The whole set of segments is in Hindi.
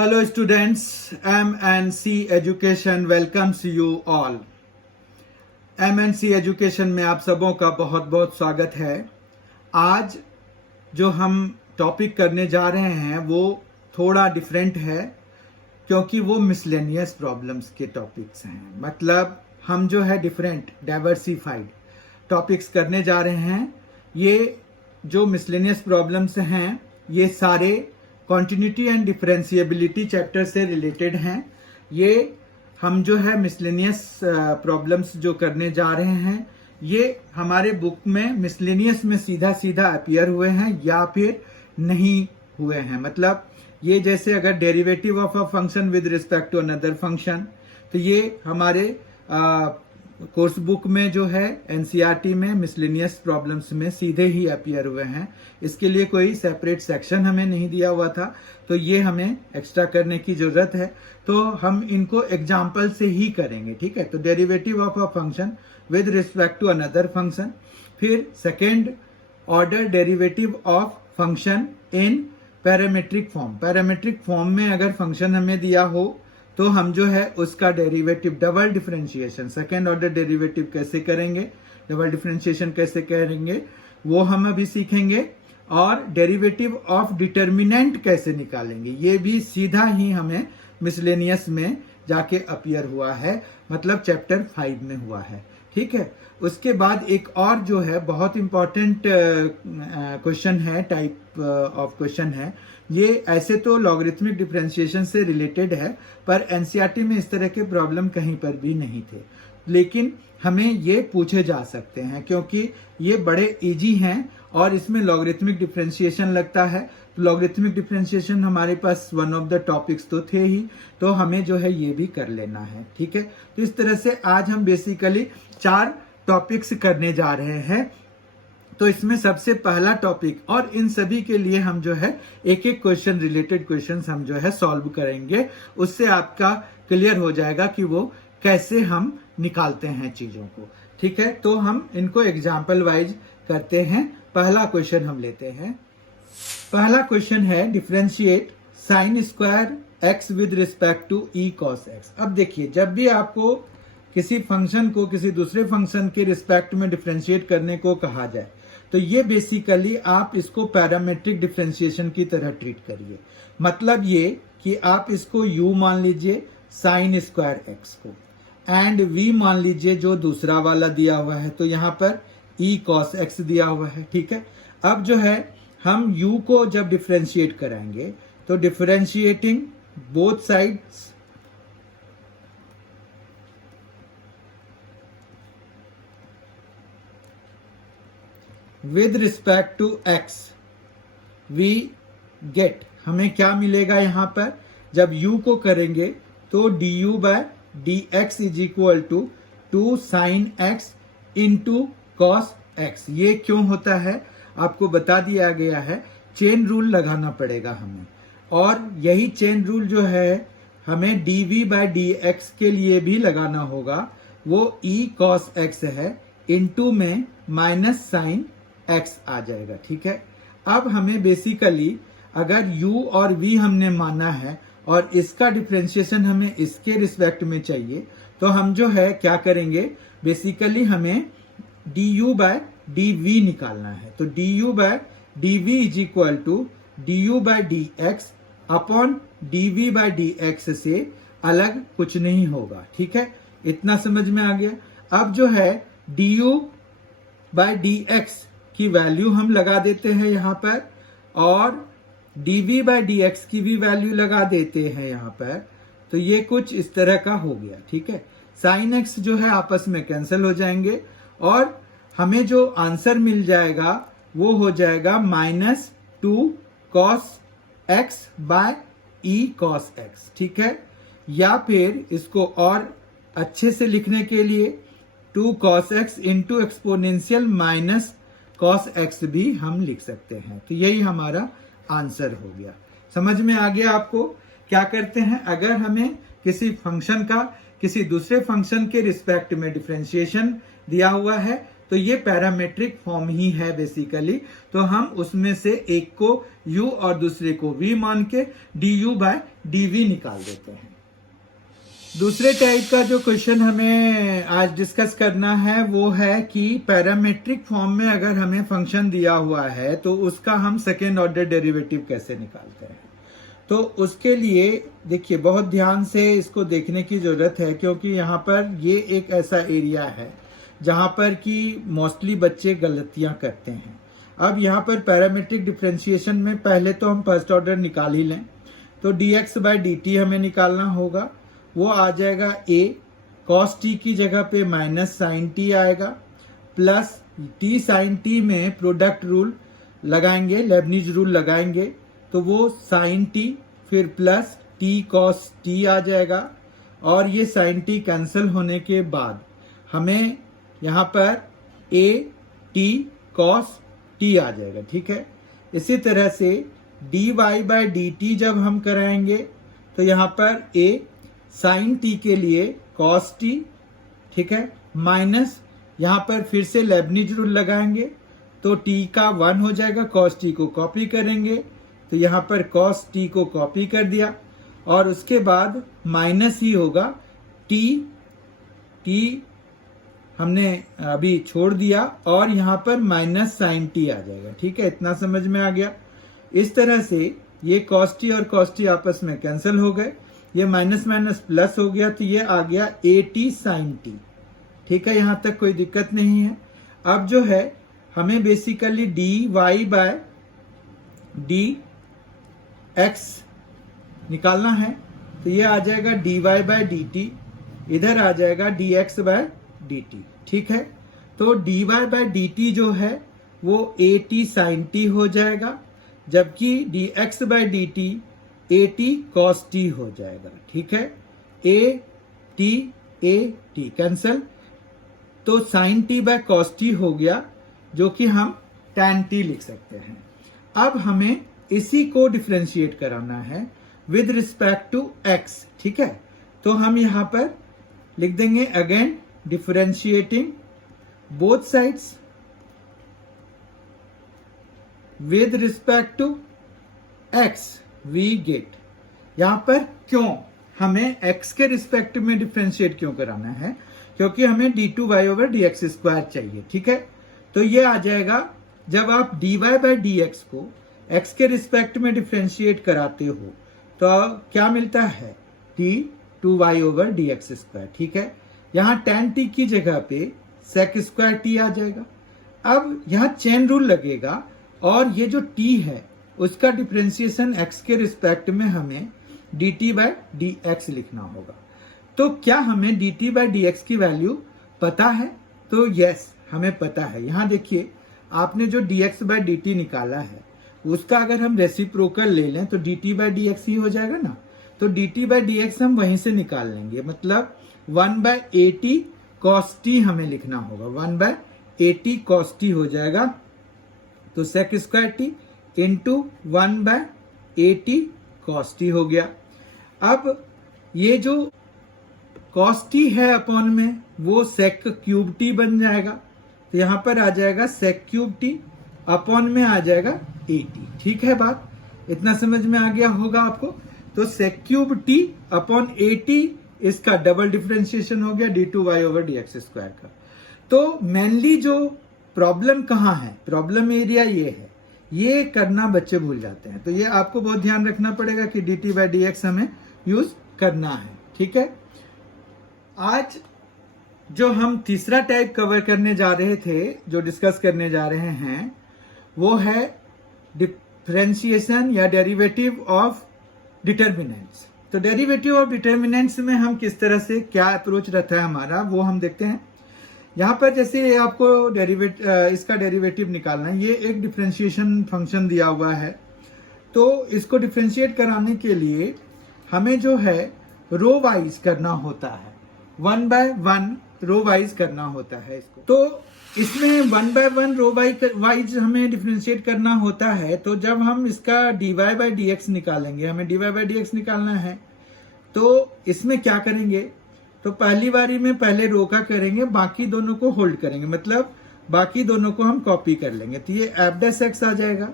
Hello students, MNC Education welcomes you all. MNC Education में आप सबों का बहुत बहुत स्वागत है। आज जो हम टॉपिक करने जा रहे हैं वो थोड़ा डिफरेंट है क्योंकि वो मिसलेनियस प्रॉब्लम्स के टॉपिक्स हैं। मतलब हम जो है डिफरेंट डाइवर्सिफाइड टॉपिक्स करने जा रहे हैं। ये जो मिसलेनियस प्रॉब्लम्स हैं ये सारे कॉन्टिन्यूटी एंड डिफरेंशिएबिलिटी चैप्टर से रिलेटेड हैं। ये हम जो है मिसलेनियस प्रॉब्लम्स जो करने जा रहे हैं ये हमारे बुक में मिसलेनियस में सीधा सीधा अपीयर हुए हैं या फिर नहीं हुए हैं। मतलब ये जैसे अगर derivative of a function with respect to another function, तो ये हमारे कोर्स बुक में जो है एनसीईआरटी में मिसलेनियस प्रॉब्लम्स में सीधे ही अपीयर हुए हैं। इसके लिए कोई सेपरेट सेक्शन हमें नहीं दिया हुआ था, तो ये हमें एक्स्ट्रा करने की जरूरत है। तो हम इनको एग्जाम्पल से ही करेंगे, ठीक है। तो derivative of a function with respect to another function, फिर second order derivative of function in parametric form. Parametric form में अगर फंक्शन हमें दिया हो तो हम जो है उसका derivative double differentiation, second order derivative कैसे करेंगे, डबल डिफरेंशिएशन कैसे करेंगे वो हम अभी सीखेंगे। और डेरिवेटिव ऑफ डिटर्मिनेंट कैसे निकालेंगे ये भी सीधा ही हमें मिसलेनियस में जाके अपीयर हुआ है, मतलब चैप्टर 5 में हुआ है, ठीक है। उसके बाद एक और जो है बहुत इंपॉर्टेंट क्वेश्चन है, टाइप ऑफ क्वेश्चन है। ये ऐसे तो लॉगरिथमिक डिफरेंशिएशन से रिलेटेड है, पर एनसीईआरटी में इस तरह के प्रॉब्लम कहीं पर भी नहीं थे, लेकिन हमें ये पूछे जा सकते हैं क्योंकि ये बड़े इजी हैं और इसमें लॉगरिथमिक डिफरेंशिएशन लगता है। तो लॉगरिथमिक डिफरेंशिएशन हमारे पास वन ऑफ द टॉपिक्स तो थे ही, तो हमें जो है ये भी कर लेना है, ठीक है। तो इस तरह से आज हम बेसिकली 4 टॉपिक्स करने जा रहे हैं। तो इसमें सबसे पहला टॉपिक, और इन सभी के लिए हम जो है एक एक क्वेश्चन, रिलेटेड क्वेश्चंस हम जो है सॉल्व करेंगे। उससे आपका क्लियर हो जाएगा कि वो कैसे हम निकालते हैं चीजों को, ठीक है। तो हम इनको एग्जाम्पल वाइज करते हैं। पहला क्वेश्चन हम लेते हैं। पहला क्वेश्चन है differentiate sine square x with respect to e cos x. अब देखिए, जब भी आपको किसी फंक्शन को किसी दूसरे फंक्शन के रिस्पेक्ट में डिफरेंशिएट करने को कहा जाए तो ये बेसिकली आप इसको पैरामेट्रिक डिफरेंशिएशन की तरह ट्रीट करिए। मतलब ये कि आप इसको u मान लीजिए साइन स्क्वायर एक्स को, एंड v मान लीजिए जो दूसरा वाला दिया हुआ है, तो यहां पर e cos x दिया हुआ है, ठीक है। अब जो है हम u को जब डिफरेंशिएट कराएंगे तो differentiating both sides with respect to x we get, हमें क्या मिलेगा यहां पर, जब u को करेंगे तो du by d x is equal to 2 sine x into cos x. ये क्यों होता है आपको बता दिया गया है, चेन रूल लगाना पड़ेगा हमें, और यही चेन रूल जो है हमें dv बाय डी एक्स के लिए भी लगाना होगा। वो e cos x है, इंटू में माइनस साइन x आ जाएगा, ठीक है। अब हमें बेसिकली अगर u और v हमने माना है और इसका डिफरेंशिएशन हमें इसके रिस्पेक्ट में चाहिए, तो हम जो है क्या करेंगे, बेसिकली हमें du बाय dv निकालना है। तो du by dv is equal to du by dx upon dv by dx से अलग कुछ नहीं होगा, ठीक है। इतना समझ में आ गया। अब जो है du बाय dx की वैल्यू हम लगा देते हैं यहां पर, और dv बाय dx की भी वैल्यू लगा देते हैं यहां पर। तो ये कुछ इस तरह का हो गया, ठीक है। साइन x जो है आपस में कैंसिल हो जाएंगे और हमें जो आंसर मिल जाएगा वो हो जाएगा -2 cos x by e cos x, ठीक है। या फिर इसको और अच्छे से लिखने के लिए 2 cos x into exponential minus cos x भी हम लिख सकते हैं। तो यही हमारा आंसर हो गया। समझ में आ गया आपको। क्या करते हैं, अगर हमें किसी फंक्शन का किसी दूसरे फंक्शन के रिस्पेक्ट में डिफरेंशिएशन दिया हुआ है तो ये पैरामेट्रिक फॉर्म ही है बेसिकली। तो हम उसमें से एक को u और दूसरे को v मान के du बाय dv निकाल देते हैं। दूसरे टाइप का जो क्वेश्चन हमें आज डिस्कस करना है वो है कि पैरामेट्रिक फॉर्म में अगर हमें फंक्शन दिया हुआ है तो उसका हम सेकेंड ऑर्डर डेरिवेटिव कैसे निकालते हैं। तो उसके लिए देखिए बहुत ध्यान से इसको देखने की जरूरत है, क्योंकि यहाँ पर ये एक ऐसा एरिया है जहाँ पर कि मोस्टली बच्चे गलतियाँ करते हैं। अब यहाँ पर पैरामेट्रिक डिफरेंशिएशन में पहले तो हम फर्स्ट ऑर्डर निकाल ही लें। तो dx बाय dt हमें निकालना होगा, वो आ जाएगा a cos t की जगह पे माइनस साइन t आएगा, प्लस t साइन t में प्रोडक्ट रूल लगाएंगे, लेबनिज रूल लगाएंगे, तो वो साइन t फिर प्लस t cos t आ जाएगा। और ये साइन t कैंसिल होने के बाद हमें यहाँ पर a t cos t आ जाएगा। ठीक है, इसी तरह से dy बाय dt जब हम कराएंगे तो यहाँ पर a साइन t के लिए cos t, ठीक है, माइनस यहाँ पर फिर से लेबनिज रूल लगाएंगे तो t का 1 हो जाएगा, cos t को कॉपी करेंगे तो यहाँ पर cos t को कॉपी कर दिया और उसके बाद माइनस ही होगा t हमने अभी छोड़ दिया और यहाँ पर माइनस साइन t आ जाएगा। ठीक है, इतना समझ में आ गया। इस तरह से ये cos t और cos t आपस में कैंसिल हो गए, ये माइनस माइनस प्लस हो गया तो ये आ गया at साइन t। ठीक है, यहां तक कोई दिक्कत नहीं है। अब जो है हमें बेसिकली dy बाय dx निकालना है, तो ये आ जाएगा dy बाय dt, इधर आ जाएगा dx बाय dt। ठीक है, तो dy बाय dt जो है वो at साइन t हो जाएगा, जबकि dx by dt at cos t हो जाएगा। ठीक है, at कैंसल, तो sine t by cos t हो गया, जो कि हम tan t लिख सकते हैं। अब हमें इसी को डिफरेंशिएट कराना है विद रिस्पेक्ट टू x। ठीक है, तो हम यहां पर लिख देंगे again differentiating both sides with respect to x we get. यहां पर क्यों हमें x के रिस्पेक्ट में डिफरेंशिएट क्यों कराना है, क्योंकि हमें d2y ओवर dx स्क्वायर चाहिए। ठीक है, तो ये आ जाएगा जब आप dy बाय dx को x के रिस्पेक्ट में डिफरेंशिएट कराते हो तो क्या मिलता है, d2y ओवर dx स्क्वायर। ठीक है, यहां tan t की जगह पे sec स्क्वायर t आ जाएगा। अब यहां चेन रूल लगेगा और ये जो t है उसका डिफरेंशिएशन x के रिस्पेक्ट में हमें dt बाय dx लिखना होगा। तो क्या हमें dt बाय dx की वैल्यू पता है, तो यस हमें पता है। यहां देखिए आपने जो dx बाय dt निकाला है उसका अगर हम रेसिप्रोकल ले लें तो dt बाय dx ही हो जाएगा ना, तो dt बाय dx हम वहीं से निकाल लेंगे, मतलब 1 बाय at cos t हमें लिखना होगा, 1 बाय at cos t हो जाएगा, तो sec square t into 1 by at cos t हो गया। अब ये जो cos t है अपॉन में वो sec क्यूब t बन जाएगा, तो यहां पर आ जाएगा sec क्यूब t अपॉन में आ जाएगा at। ठीक है, बात इतना समझ में आ गया होगा आपको। तो sec cube t upon at इसका डबल डिफरेंशिएशन हो गया d2y ओवर dx स्क्वायर का। तो मेनली जो प्रॉब्लम कहाँ है, प्रॉब्लम एरिया ये है, ये करना बच्चे भूल जाते हैं, तो ये आपको बहुत ध्यान रखना पड़ेगा कि dt बाय dx हमें यूज करना है। ठीक है, आज जो हम तीसरा टाइप कवर करने जा रहे थे, जो डिस्कस करने जा रहे हैं, वो है डिफरेंशिएशन या डेरिवेटिव ऑफ डिटर्मिनेंट्स। तो डेरिवेटिव ऑफ डिटर्मिनेंट्स में हम किस तरह से क्या अप्रोच रहता है हमारा वो हम देखते हैं। यहाँ पर जैसे आपको इसका डेरिवेटिव निकालना है, ये एक डिफरेंशिएशन फंक्शन दिया हुआ है, तो इसको डिफरेंशिएट कराने के लिए हमें जो है रो वाइज करना होता है, 1 बाय 1 रो वाइज करना होता है इसको। तो इसमें 1 बाय 1 रो वाइज हमें डिफरेंशिएट करना होता है, तो जब हम इसका dy बाय dx निकालेंगे, हमें dy बाय dx निकालना है, तो इसमें क्या करेंगे, तो पहली बारी में पहले रो का करेंगे, बाकी दोनों को होल्ड करेंगे, मतलब बाकी दोनों को हम कॉपी कर लेंगे। तो ये एफ डैश एक्स आ जाएगा,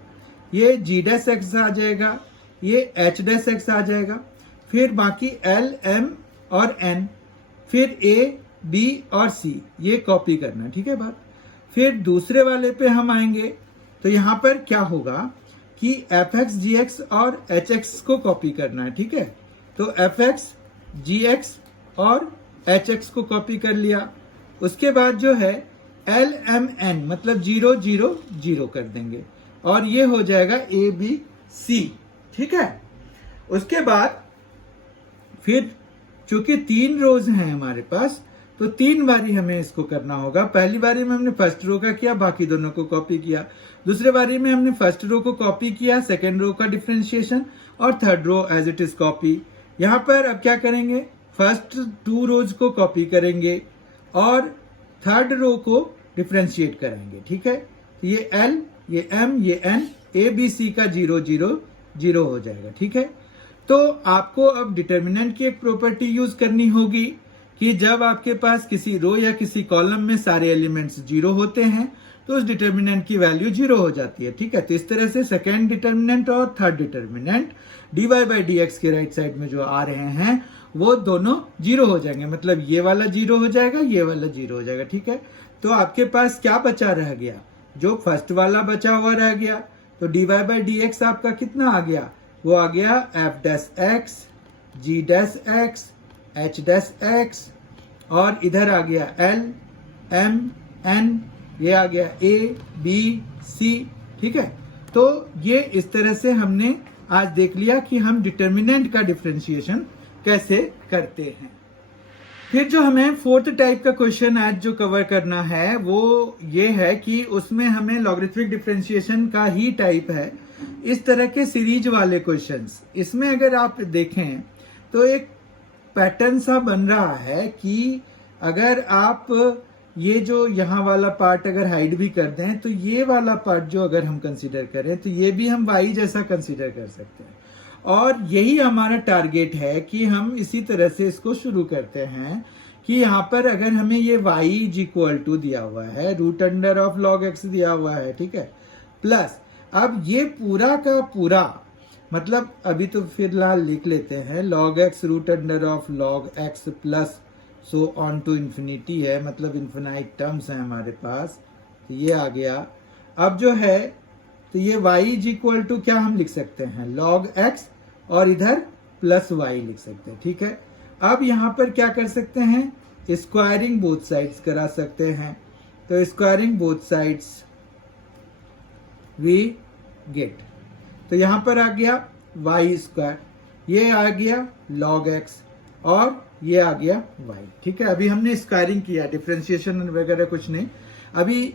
ये जी डैश एक्स आ जाएगा, ये एच डैश एक्स आ जाएगा, फिर बाकी एल एम और एन, फिर ए बी और सी ये कॉपी करना, ठीक है बात। फिर दूसरे वाले पे हम आएंगे तो यहां पर क्या होगा कि एफ एक्स जी एक्स और एच एक्स को कॉपी करना है, ठीक है। तो एफ एक्स जी एक्स और एच एक्स को कॉपी कर लिया। उसके बाद जो है एल एम एन मतलब 0 0 0 कर देंगे और ये हो जाएगा ए बी सी, ठीक है। उसके बाद फिर चूंकि 3 रोज हैं हमारे पास तो 3 बारी हमें इसको करना होगा। पहली बारी में हमने फर्स्ट रो का किया, बाकी दोनों को कॉपी किया। दूसरे बारी में हमने फर्स्ट रो को कॉपी किया, सेकेंड रो का डिफरेंशिएशन और third row as it is copy. यहां पर अब क्या करेंगे, फर्स्ट 2 रोज को कॉपी करेंगे और थर्ड रो को डिफरेंशिएट करेंगे, ठीक है। तो ये एल, ये एम, ये एन, ए बी सी का 0 0 0 हो जाएगा, ठीक है। तो आपको अब डिटर्मिनेंट की एक प्रॉपर्टी यूज करनी होगी कि जब आपके पास किसी रो या किसी कॉलम में सारे एलिमेंट्स 0 होते हैं तो उस डिटर्मिनेंट की वैल्यू 0 हो जाती है, ठीक है। तो इस तरह से सेकेंड डिटर्मिनेंट और third determinant d y by d x के राइट साइड में जो आ रहे हैं वो दोनों 0 हो जाएंगे, मतलब ये वाला 0 हो जाएगा, ये वाला 0 हो जाएगा, ठीक है। तो आपके पास क्या बचा रह गया, जो फर्स्ट वाला बचा हुआ रह गया। तो d y by d x आपका कितना आ गया, वो आ गया f dash x, g dash x, h dash x और इधर आ गया एल एम एन, ये आ गया ए बी सी, ठीक है। तो ये इस तरह से हमने आज देख लिया कि हम डिटर्मिनेंट का डिफरेंशिएशन कैसे करते हैं। फिर जो हमें फोर्थ टाइप का क्वेश्चन आज जो कवर करना है वो ये है कि उसमें हमें लॉगरिथमिक डिफरेंशिएशन का ही टाइप है, इस तरह के सीरीज वाले क्वेश्चंस। इसमें अगर आप देखें तो एक पैटर्न सा बन रहा है कि अगर आप ये जो यहाँ वाला पार्ट अगर हाइड भी कर दें तो ये वाला पार्ट जो अगर हम कंसीडर करें तो ये भी हम y जैसा कंसीडर कर सकते हैं। और यही हमारा टारगेट है कि हम इसी तरह से इसको शुरू करते हैं कि यहाँ पर अगर हमें ये y इज इक्वल टू दिया हुआ है, root under of log x दिया हुआ है, ठीक है, प्लस अब ये पूरा का पूरा मतलब अभी तो फिलहाल लिख लेते हैं log x root under of log x plus so on to infinity है, मतलब इन्फिनाइट टर्म्स हैं हमारे पास। तो ये आ गया। अब जो है तो ये y इज इक्वल टू क्या हम लिख सकते हैं, लॉग एक्स और इधर प्लस y लिख सकते हैं, ठीक है। अब यहाँ पर क्या कर सकते हैं, स्क्वायरिंग बोथ साइड्स करा सकते हैं। तो squaring both sides we get, तो यहां पर आ गया वाई स्क्वायर, ये आ गया लॉग एक्स और ये आ गया y, ठीक है। अभी हमने स्क्वायरिंग किया, डिफरेंशिएशन वगैरह कुछ नहीं। अभी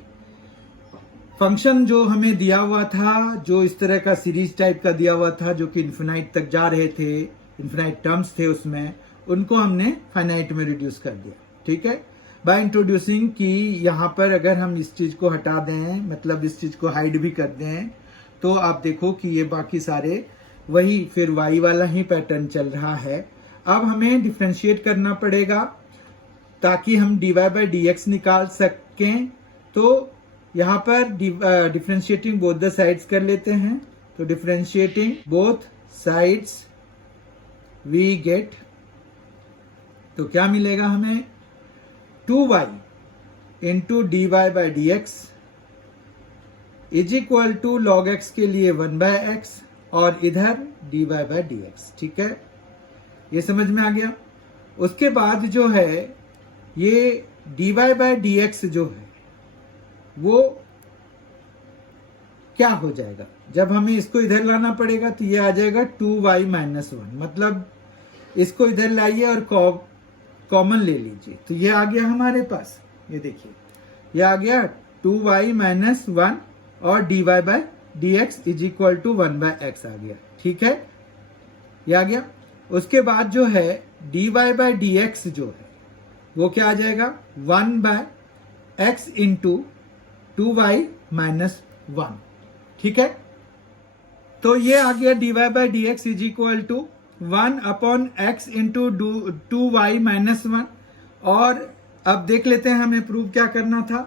फंक्शन जो हमें दिया हुआ था, जो इस तरह का सीरीज टाइप का दिया हुआ था, जो कि इन्फिनाइट तक जा रहे थे, इन्फिनाइट टर्म्स थे उसमें, उनको हमने फाइनाइट में रिड्यूस कर दिया, ठीक है, बाय इंट्रोड्यूसिंग कि यहाँ पर अगर हम इस चीज को हटा दें, मतलब इस चीज को हाइड भी कर दें, तो आप देखो कि ये बाकी सारे वही फिर y वाला ही पैटर्न चल रहा है। अब हमें डिफरेंशिएट करना पड़ेगा ताकि हम dy बाई डी एक्स निकाल सकें। तो यहाँ पर डिफरेंशिएटिंग बोथ द साइड्स कर लेते हैं। तो differentiating both sides we get, तो क्या मिलेगा हमें, 2y into d y by d x is equal to log x के लिए 1/x और इधर dy बाई डी एक्स, ठीक है, ये समझ में आ गया। उसके बाद जो है ये dy बाई डी एक्स जो है वो क्या हो जाएगा, जब हमें इसको इधर लाना पड़ेगा तो ये आ जाएगा 2y माइनस 1, मतलब इसको इधर लाइए और कॉमन ले लीजिए, तो ये आ गया हमारे पास, ये देखिए ये आ गया 2y माइनस 1 और dy by d x is equal to 1/x आ गया, ठीक है, ये आ गया। उसके बाद जो है dy बाई डी एक्स जो है वो क्या आ जाएगा, 1/x इंटू 2y माइनस 1, ठीक है। तो ये आ गया dy by d x is equal to 1/x into 2y minus 1। और अब देख लेते हैं हमें प्रूव क्या करना था।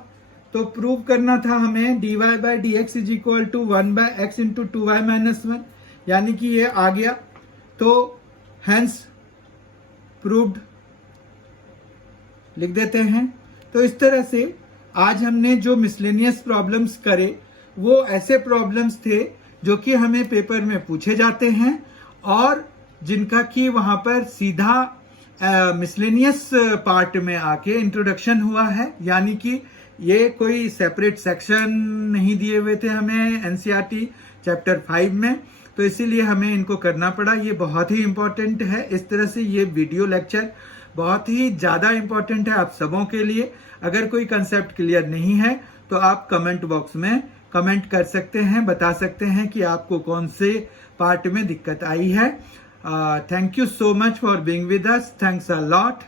तो प्रूव करना था हमें dy by d x is equal to 1/x into 2y minus 1, यानी कि ये आ गया, तो हैंस प्रूव्ड लिख देते हैं। तो इस तरह से आज हमने जो मिसलेनियस प्रॉब्लम्स करे वो ऐसे प्रॉब्लम्स थे जो कि हमें पेपर में पूछे जाते हैं और जिनका कि वहां पर सीधा मिसलेनियस पार्ट में आके इंट्रोडक्शन हुआ है, यानी कि ये कोई सेपरेट सेक्शन नहीं दिए हुए थे हमें एनसीईआरटी चैप्टर 5 में, तो इसीलिए हमें इनको करना पड़ा। ये बहुत ही इंपॉर्टेंट है। इस तरह से ये वीडियो लेक्चर बहुत ही ज्यादा इंपॉर्टेंट है आप सबों के लिए। अगर कोई कंसेप्ट क्लियर नहीं है तो आप कमेंट बॉक्स में कमेंट कर सकते हैं, बता सकते हैं कि आपको कौन से पार्ट में दिक्कत आई है। Thank you so much for being with us. Thanks a lot.